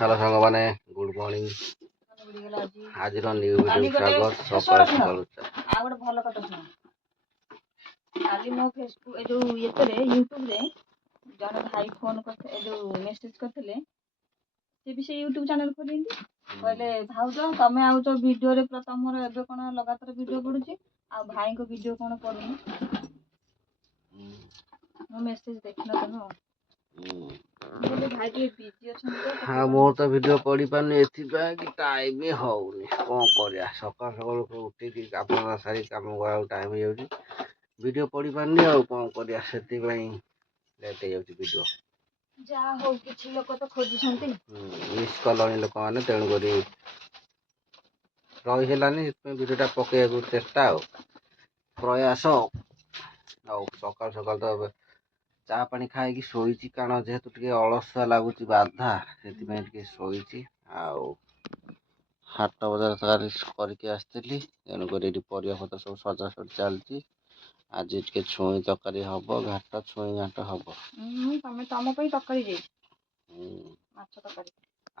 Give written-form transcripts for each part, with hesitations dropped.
Hello सांग माने good morning आज न्यू वीडियो स्वागत सकाळ सकाळ आ गोटे भल कथा शुण काली मो फेसबुक ए जो ये यूट्यूब रे जन भाई फोन कर जो मेसेज करथिले से भी से यूट्यूब चैनल खोली कहले भाउज तमे आउच वीडियो रे प्रथम एबे कोन लगातार वीडियो पडुची आ भाई को वीडियो कोन पडुनी मो मेसेज देखना तनो हाँ मोर तो वीडियो पढ़ी पानी एथि कि टाइम होनी कौन कर सकाल सकाल उठी काम सारी कम करा टाइम हो वीडियो पढ़ी पानी आ कौन कर लेट हो वीडियो जा हो किछि लोक तो खोजुछंती मिस कलनी लोक मैंने तेणुक रही है वीडियोटा पकड़ चेष्टा प्रयास सकाल सकाल तो चा पानी खाई शोची कारण जेहेतु टे अलसुआ लगुच बाधा से शोची हाट बजार करके आसती तेणुक परिया पत्र सब सजासजी चलती आज टे छुई तरकारी हम घाट छुई घाट हम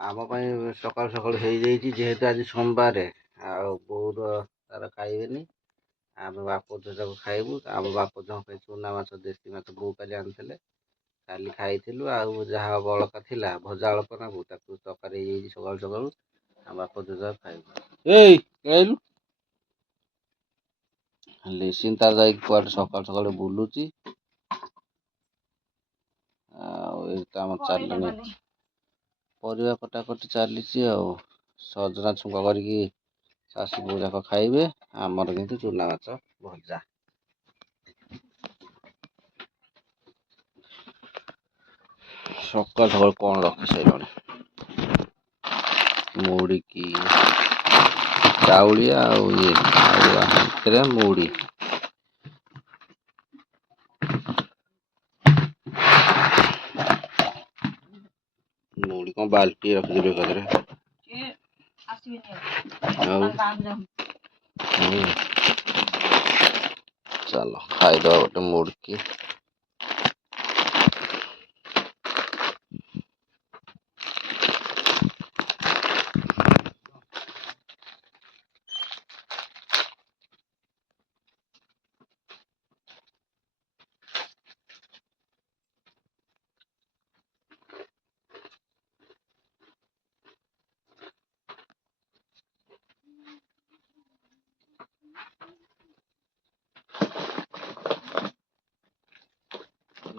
आम सकाल सकाल जेहेतु आज सोमवार आउर तार खाइबे आम बाप जक खाइबू आम बाप जहाँ चूना माछ देशी माछ बो काली आनी काली खाई जहाँ बड़का थिला भजा अल्प नाकू तरकारी सकाल सकाल आम बाप जक खाइबू लिसिन तार जा सकाल सकाल बुलुची आम चलनी परिया कटाकटी चली सजना छुंका करके शाशु बो जाक खाइबे आमर कि चूना माछ भजा सकाल सकाल कौन रखी सारे मुड़ी की चाउलिया मुड़ी मुड़ी कौन बाल्टी रखी चलो खाईद गोटे मुड़की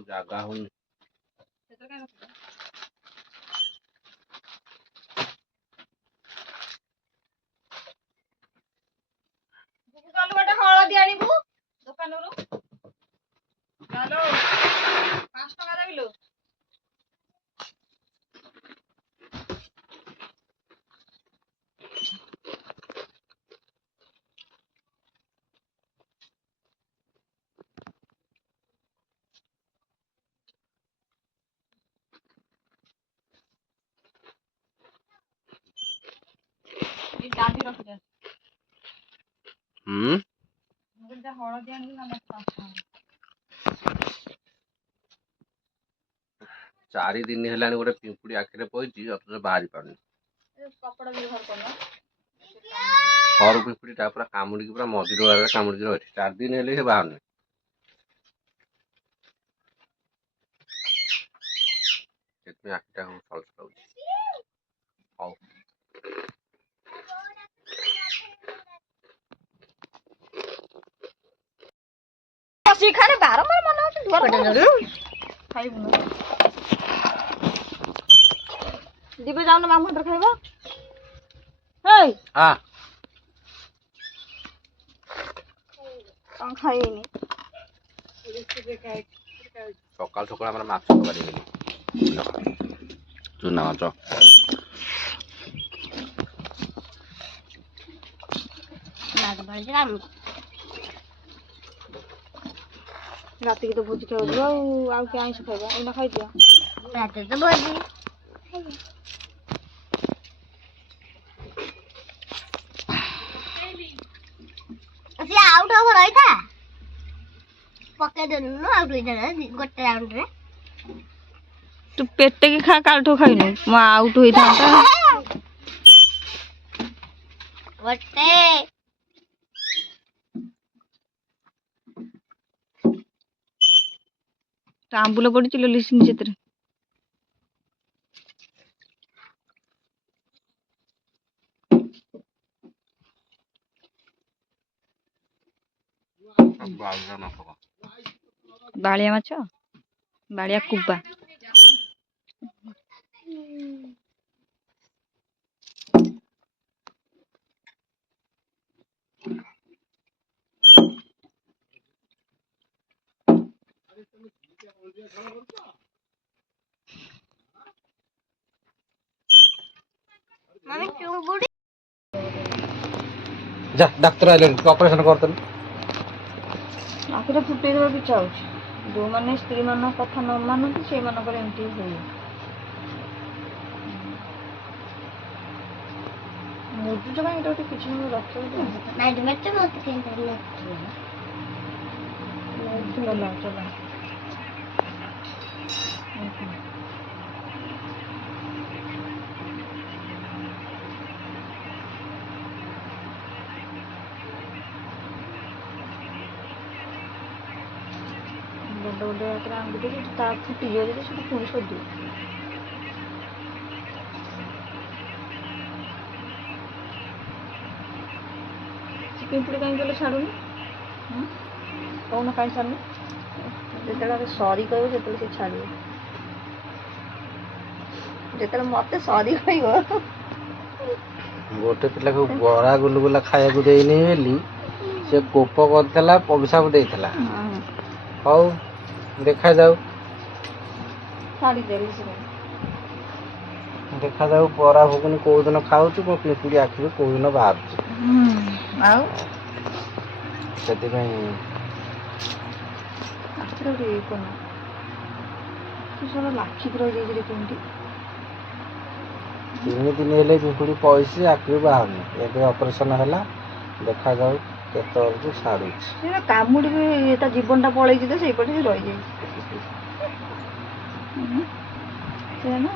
जगह हूँ हलदी आणबू दुकान चलो 5 टका देबिलो दादी रख दे हलदी आनी 4 दिन है गोटे पिंपुड़ी आखिरे पड़ी अथच बाहरी पानी कपड़ा व्यवहार करना सर पिंपुड़ी पूरा कामुड़ी पूरा मझिर कामुड़ी रही 4 दिन है बाहर आखिटा खाने बारंबार मन दिबे जाऊ मामू हाथ खाइब हाँ खाइनी सकाल सकाल माछ चूना माछ रात की तो भोज खाऊ आईस खाइबा एना खाई दिया रात तो भोजी असी आउट हो रही था पके देनु आउट हो जाना गोटे राउंड रे ତୁ ପେଟେକି ଖା କାଲିଠୁ ଖାଇନୁ ମୁଁ ଆଉଟ ହେଇଥାନ୍ତା। ଆମ୍ବୁଲ ପଡିଛି ଲୋ ଲିସିନି ସେଥିରେ। ବାଳିଆ ମାଛ ବାଳିଆ କୁବା। ଯା ଡାକ୍ତର ଆଇଲେଣି ଅପରେସନ କରିଦେଲୁ। ଆଖିରେ ଫୁଟେଇ ଦେବାକୁ ଇଚ୍ଛା ହଉଛି। ଯୋଉମାନେ ସ୍ତ୍ରୀ ମାନଙ୍କ କଥା ନ ମାନନ୍ତି ସେଇମାନଙ୍କର ଏମିତି ହୁଏ। ମୁଜୁଛ କାଇଁ ଏଇଟା ଗୋଟେ କିଛି ନହେଲେ ରଖିବ ଚଲା ଚଲା। ବଡ଼ ବଡ଼ ହାତରେ ଆଙ୍ଗୁଠି ଦେଲେ ତା ଫୁଟିଯିବ ଯଦି ସେଟା ପୁଣି ସରିଯିବ। ସେ ପିମ୍ପୁଡ଼ି କାହିଁ କହିଲେ ଛାଡ଼ୁନି? କହୁନ କାହିଁ ଛାଡ଼ୁନି? ଯେତେବେଳେ ସରି କହିବ ସେତେବେଳେ ସେ ଛାଡ଼ିବ। ଯେତେବେଳେ ମତେ ସରି କହିବ। ଗୋଟେ ପିଲାକୁ ବରା ଗୁଲୁଗୁଲା ଖାଇବାକୁ ଦେଇନି ବୋଲି ସେ କୋପ କରିଥିଲା, ଅଭିଶାପ ଦେଇଥିଲା। ହଉ ଦେଖାଯାଉ ଛାଡ଼ିଦେଲି ସେ। ଦେଖାଯାଉ ବରା ଘୁଗୁନି କୋଉଦିନ ଖାଉଛୁ, ମୋ ପିମ୍ପୁଡ଼ି ଆଖିରୁ କୋଉଦିନ ବାହାରୁଛି। ଆଉ ସେଥିପାଇଁ ଆଖିରେ ଗୋଟେ ଇଏ କର ଲାଖିକି ରହିଯାଇଛି ରେ କେମିତି? 3 ଦିନ ହେଲେ ପିମ୍ପୁଡ଼ି ପଇଛି, ଆଖିରୁ ବାହାରୁନି। ଏବେ ଅପରେସନ ହେଲା, ଦେଖାଯାଉ କେତେବେଳକୁ ଛାଡୁଛି। ସେ କାମୁଡ଼ିକି ତା ଜୀବନଟା ପଳେଇଛି ତ ସେଇପଟେ ସେ ରହିଯାଇଛି। ସେ ନା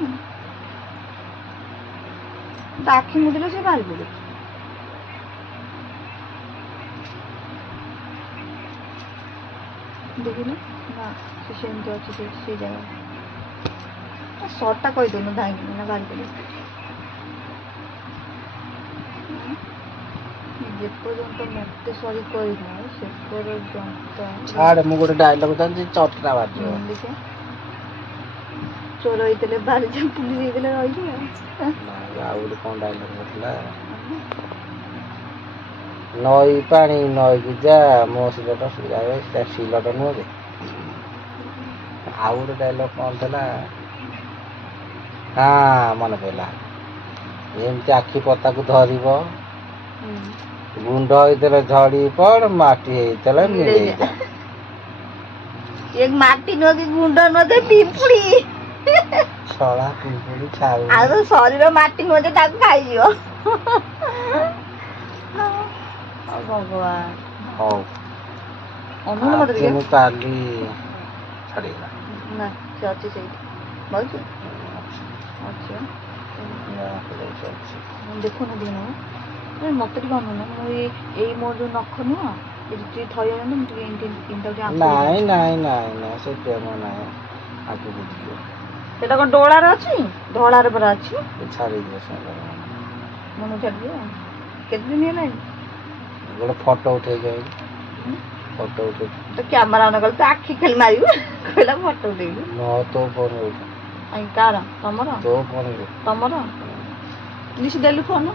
ତା ଆଖି ମୁଦିଲେ ସେ ବାହାରି ପଡ଼ିବ। ଦେଖିଲେ ନା ସେ ସେମିତି ଅଛି ସେଇ ଜାଗାରେ। ସର୍ଟଟା କହିଦେଉନୁ ଧାଇଁକି ନା ବାହାରି ପଡ଼ିବ। ଯେପର୍ଯ୍ୟନ୍ତ ମତେ ସରି କହିନାଉ ସେ ପର୍ଯ୍ୟନ୍ତ ଛାଡେ, ମୁଁ ଗୋଟେ ଡାଇଲଗ ଜାଣିଛି, ଚଟରା ବାଜିବ। ଦେଖିଆ ଚୋର ହେଇଥିଲେ ବାହାରିଛ, ପୁଲିସ ହେଇଥିଲେ ରହିଯିବ। ଆଉ ଗୋଟେ କଣ ଡାଇଲଗ ନଥିଲା? ନଈ ପାଣି ନଈକି ଯା, ମୋ ସିଲଟ ସିଲଟ ନୁହଁ ଯେ। ଆଉ ଗୋଟେ ଡାଇଲଗ କଣ ଥିଲା? ହଁ ମନେ ପଇଲା। ଏମିତି ଆଖି ପତାକୁ ଧରିବ, ଗୁଣ୍ଡ ହେଇଥିଲେ ଝଡ଼ି ପଡ଼, ମାଟି ହେଇଥିଲେ ମିଳେଇ ଯା। ମାଟି ନୁହଁ କି ଗୁଣ୍ଡ ନୁହଁ, ପିମ୍ପୁଡ଼ି। ଛଳା ପିମ୍ପୁଡ଼ି ଛାଉ ଆଉ ତ ଶରୀର ମାଟି ନୁହଁ ଯେ ତାକୁ ଖାଇଯିବ। ଭଗବାନ। ହଉ ମତେ ଟିକେ ମୁଁ କାଲି ଛାଡ଼ିଗଲା ନା ସେ ଅଛି ସେଇଠି ବଇଛୁ ଅଛି ଦେଖୁନୁ ଟିକେ ନୁହଁ ମତେ ଟିକେ ଅନଉନ। ମୁଁ ଏଇ ମୋର ଯୋଉ ନଖ ନୁହଁ ଟିକେ ଥଇଯାଆନ୍ତୁ, ମୁଁ ଟିକେ ନାଇଁ ନାଇଁ ନାଇଁ ନାଇଁ ସେ ପ୍ରେମ ନାହିଁ ଆଗକୁ ଯିବ। ସେଟା କଣ ଡୋଳାରେ ଅଛି? ଧଳାରେ ପରା ଅଛି। ଛାଡ଼ିଦିଅ ମନ ଛାଡ଼ିଦିଅ। କେତେ ଦିନ ହେଲାଣି? ଗୋଟେ ଫଟୋ ଉଠେଇକି ଆଇଲି। ଫଟୋ ଉଠେଇ ତ କ୍ୟାମେରା ଅନ୍ କଲେ ତ ଆଖି ଖାଲି ମାରିବୁ, କହିଲା ଫଟୋ ଉଠେଇଲୁ। ତୋ ଫୋନ୍ କାର? ତମର? ତୋ ଫୋନ୍ ତମର? ନିଶି ଦେଲୁ ଫୋନ୍,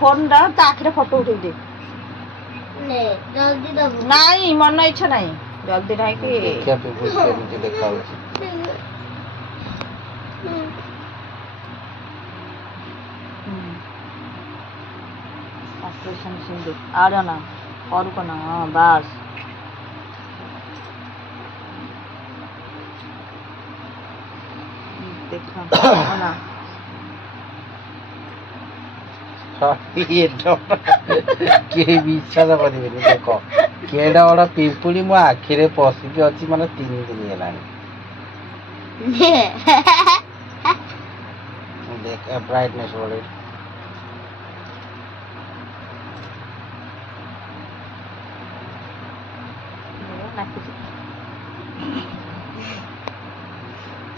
ଫୋନ୍ଟା ତା ଆଖିରେ ଫଟୋ ଉଠେଇ ଦେ। ନାଇଁ ମନ ଇଚ୍ଛା ନାହିଁ, ଜଲ୍ଦି ନାହିଁ। କେମିତି ଦେଖାଉଛି? ऑपरेशन सिंदूर आ जाना और को ना। हाँ बस देखा ना କେହି ବିଶ୍ୱାସ କରିବେନି। ଦେଖ କେଡ଼େ ବଡ଼ ପିମ୍ପୁଡ଼ି ମୋ ଆଖିରେ ପଶିକି ଅଛି, ମାନେ 3 ଦିନ ହେଲାଣି। देख ब्राइटनेस बढ़े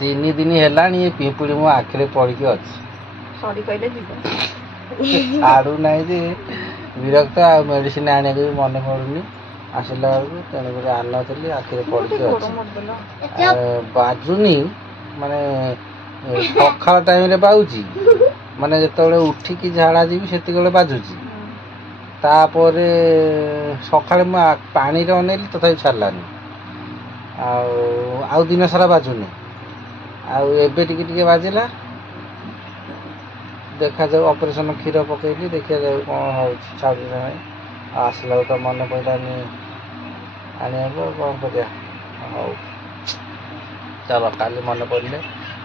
तीन दिन है पिंपुड़ी मो आखिरे पड़ी अच्छी सॉरी कहले जीव छाड़ू ना जे विरक्त आ मेडिसिन आने भी मन पड़ुनी आसला बेलू तेणुक आन नी आखिरे पड़ी अच्छी बाजुनी माने सकाल टाइम रे बाउची माने जेतबेले उठिकी झाड़ा जीवी सेतिके बाजुची तापरे सकाळे मु पानी रे अनेली तथापि छाड़लानी आउ दिन सारा बाजुनी आउ एबे टिके टिके बाजिला देखा जाऊ ऑपरेशन क्षीर पकईली देखा जाऊ कौन हो छाड़ी ना आसला तो मन पड़ानी आने कौन कर चलो काली मन पड़े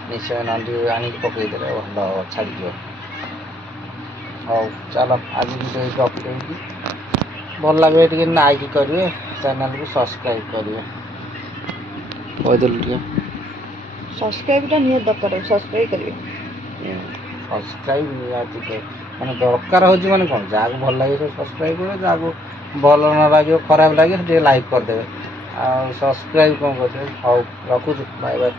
निश्चय नंदी आनिक पकईदे भल छाड़ी हौ चलो आज वीडियो रखी भल लगे टे लाइक करेंगे चैनल को सब्सक्राइब करेंगे कहीदेलु सब्सक्राइब टा नियत दरकार सब्सक्राइब करिवे सब्सक्राइब निहाती माने दरकार हो माने कौन जहाँ भल लगे सब्सक्राइब करेंगे जहाँ भल न लगे खराब लगे लाइक करदे आ सब्सक्राइब कौन करदे हौ रखुछु बाय बाय।